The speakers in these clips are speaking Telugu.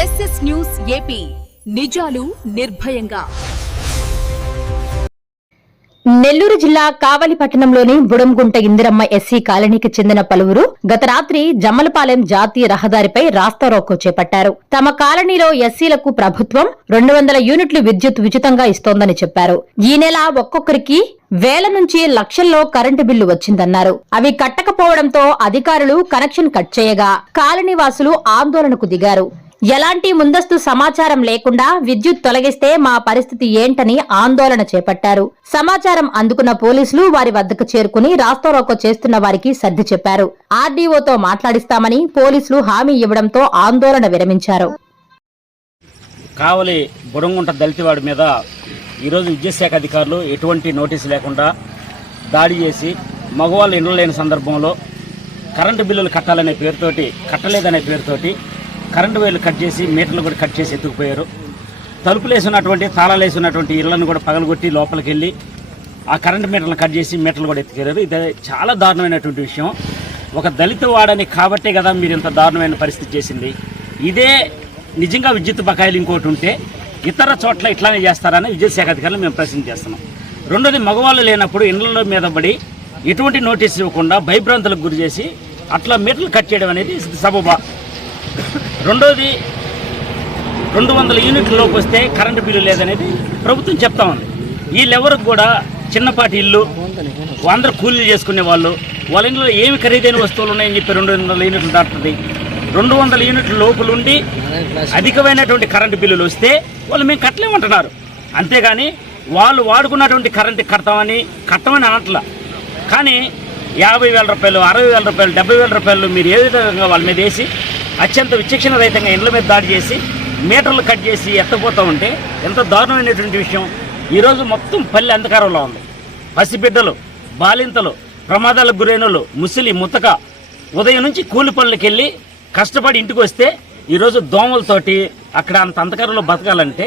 SS news AP. నిజాలు నిర్భయంగా. నెల్లూరు జిల్లా కావలి పట్టణంలోని బుడంగుంట ఇందిరమ్మ ఎస్సీ కాలనీకి చెందిన పలువురు గత రాత్రి జమ్మలపాలెం జాతీయ రహదారిపై రాస్తారోకో చేపట్టారు. తమ కాలనీలో ఎస్సీలకు ప్రభుత్వం రెండు వందల యూనిట్లు విద్యుత్ ఉచితంగా ఇస్తోందని చెప్పారు. ఈ నెల ఒక్కొక్కరికి వేల నుంచి లక్షల్లో కరెంటు బిల్లు వచ్చిందన్నారు. అవి కట్టకపోవడంతో అధికారులు కనెక్షన్ కట్ చేయగా కాలనీ వాసులు ఆందోళనకు దిగారు. ఎలాంటి ముందస్తు సమాచారం లేకుండా విద్యుత్ తొలగిస్తే మా పరిస్థితి ఏంటని ఆందోళన చేపట్టారు. సమాచారం అందుకున్న పోలీసులు వారి వద్దకు చేరుకుని రాస్తారోకో చేస్తున్న వారికి సర్ది చెప్పారు. ఆర్డీఓతో మాట్లాడిస్తామని పోలీసులు హామీ ఇవ్వడంతో ఆందోళన విరమించారు. కావలి బుడంగుంట దళితవాడి మీద ఈరోజు విద్యాశాఖ అధికారులు ఎటువంటి నోటీసు లేకుండా దాడి చేసి మగవాళ్ళు ఇండ్లు లేని సందర్భంలో కరెంటు బిల్లులు కట్టాలనే పేరుతోటి కట్టలేదనే పేరుతోటి కరెంటు వేలు కట్ చేసి మీటర్లు కూడా కట్ చేసి ఎత్తుకుపోయారు. తలుపులు వేసున్నటువంటి తాళాలు వేసున్నటువంటి ఇళ్ళను కూడా పగలగొట్టి లోపలికి వెళ్ళి ఆ కరెంటు మీటర్లు కట్ చేసి మీటర్లు కూడా ఎత్తుకెళ్ళారు. ఇది చాలా దారుణమైనటువంటి విషయం. ఒక దళిత వాడని కాబట్టే కదా మీరు ఇంత దారుణమైన పరిస్థితి చేసింది. ఇదే నిజంగా విద్యుత్ బకాయిలు ఇంకోటి ఉంటే ఇతర చోట్ల ఇట్లానే చేస్తారని విద్యుత్ శాఖ అధికారులు మేము ప్రశ్న చేస్తున్నాం. రెండోది మగవాళ్ళు లేనప్పుడు ఇండ్ల మీద పడి ఎటువంటి నోటీస్ ఇవ్వకుండా భయభ్రాంతులకు గురి చేసి అట్లా మీటర్లు కట్ చేయడం అనేది సబబా రెండోది రెండు వందల యూనిట్ల లోపు వస్తే కరెంటు బిల్లు లేదనేది ప్రభుత్వం చెప్తా ఉంది. వీళ్ళెవరికి కూడా చిన్నపాటి ఇల్లు అందరూ కూలీలు చేసుకునే వాళ్ళు వాళ్ళ ఇంట్లో ఏమి ఖరీదైన వస్తువులు ఉన్నాయని చెప్పి రెండు వందల యూనిట్లు దాటుతుంది. రెండు వందల యూనిట్ల లోపలుండి అధికమైనటువంటి కరెంటు బిల్లులు వస్తే వాళ్ళు మేము కట్టలేమంటున్నారు. అంతేగాని వాళ్ళు వాడుకున్నటువంటి కరెంటు కడతామని కట్టమని అనట్లా. కానీ యాభై వేల రూపాయలు అరవై వేల రూపాయలు డెబ్బై వేల రూపాయలు మీరు ఏ విధంగా వాళ్ళ మీద వేసి అత్యంత విచక్షణ రహితంగా ఇండ్ల మీద దాడి చేసి మీటర్లు కట్ చేసి ఎత్తపోతూ ఉంటే ఎంత దారుణమైనటువంటి విషయం. ఈరోజు మొత్తం పల్లె అంధకారంలో ఉంది. పసిబిడ్డలు బాలింతలు ప్రమాదాలకు గురైన వాళ్ళు ముసలి ముతక ఉదయం నుంచి కూలి పనులకు వెళ్ళి కష్టపడి ఇంటికి వస్తే ఈరోజు దోమలతోటి అక్కడ అంత అంధకారంలో బతకాలంటే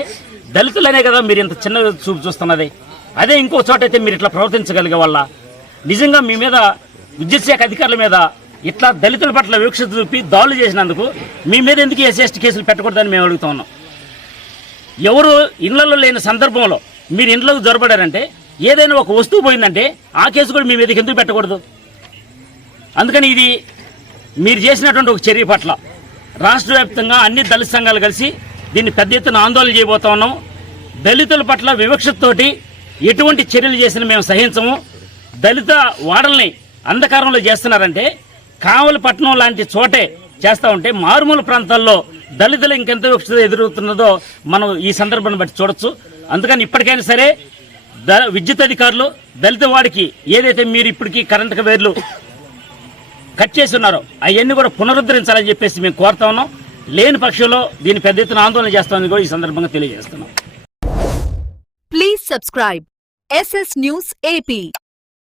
దళితులనే కదా మీరు ఇంత చిన్న చూపు చూస్తున్నది. అదే ఇంకో చోట అయితే మీరు ఇట్లా ప్రవర్తించగలిగే వాళ్ళ. నిజంగా మీ మీద విద్యుత్ శాఖ అధికారుల మీద ఇట్లా దళితుల పట్ల వివక్షత చూపి దాడులు చేసినందుకు మీ మీద ఎందుకు ఎస్ఎస్టీ కేసులు పెట్టకూడదని మేము అడుగుతా ఉన్నాం. ఎవరు ఇళ్ళలో లేని సందర్భంలో మీరు ఇంట్లోకి జొరబడారంటే ఏదైనా ఒక వస్తువు పోయిందంటే ఆ కేసు కూడా మీ మీదకి ఎందుకు పెట్టకూడదు? అందుకని ఇది మీరు చేసినటువంటి ఒక చర్య పట్ల రాష్ట్ర వ్యాప్తంగా అన్ని దళిత సంఘాలు కలిసి దీన్ని పెద్ద ఎత్తున ఆందోళన చేయబోతా ఉన్నాం. దళితుల పట్ల వివక్షతతోటి ఎటువంటి చర్యలు చేసినా మేము సహించము. దళిత వాడల్ని అంధకారంలో చేస్తున్నారంటే కావలి లాంటి చోటే చేస్తూ ఉంటే మారుమూల ప్రాంతాల్లో దళితులు ఇంకెంత ఎదురవుతున్నదో మనం ఈ సందర్భాన్ని బట్టి చూడొచ్చు. అందుకని ఇప్పటికైనా సరే ద విద్యుత్ అధికారులు దళిత వాడికి ఏదైతే మీరు ఇప్పటికీ కరెంటు వేర్లు కట్ చేసి ఉన్నారో అవన్నీ కూడా పునరుద్ధరించాలని చెప్పేసి మేము కోరుతా ఉన్నాం. లేని పక్షంలో దీన్ని పెద్ద ఎత్తున ఆందోళన చేస్తామని కూడా ఈ సందర్భంగా తెలియజేస్తున్నాం. Please subscribe SS news AP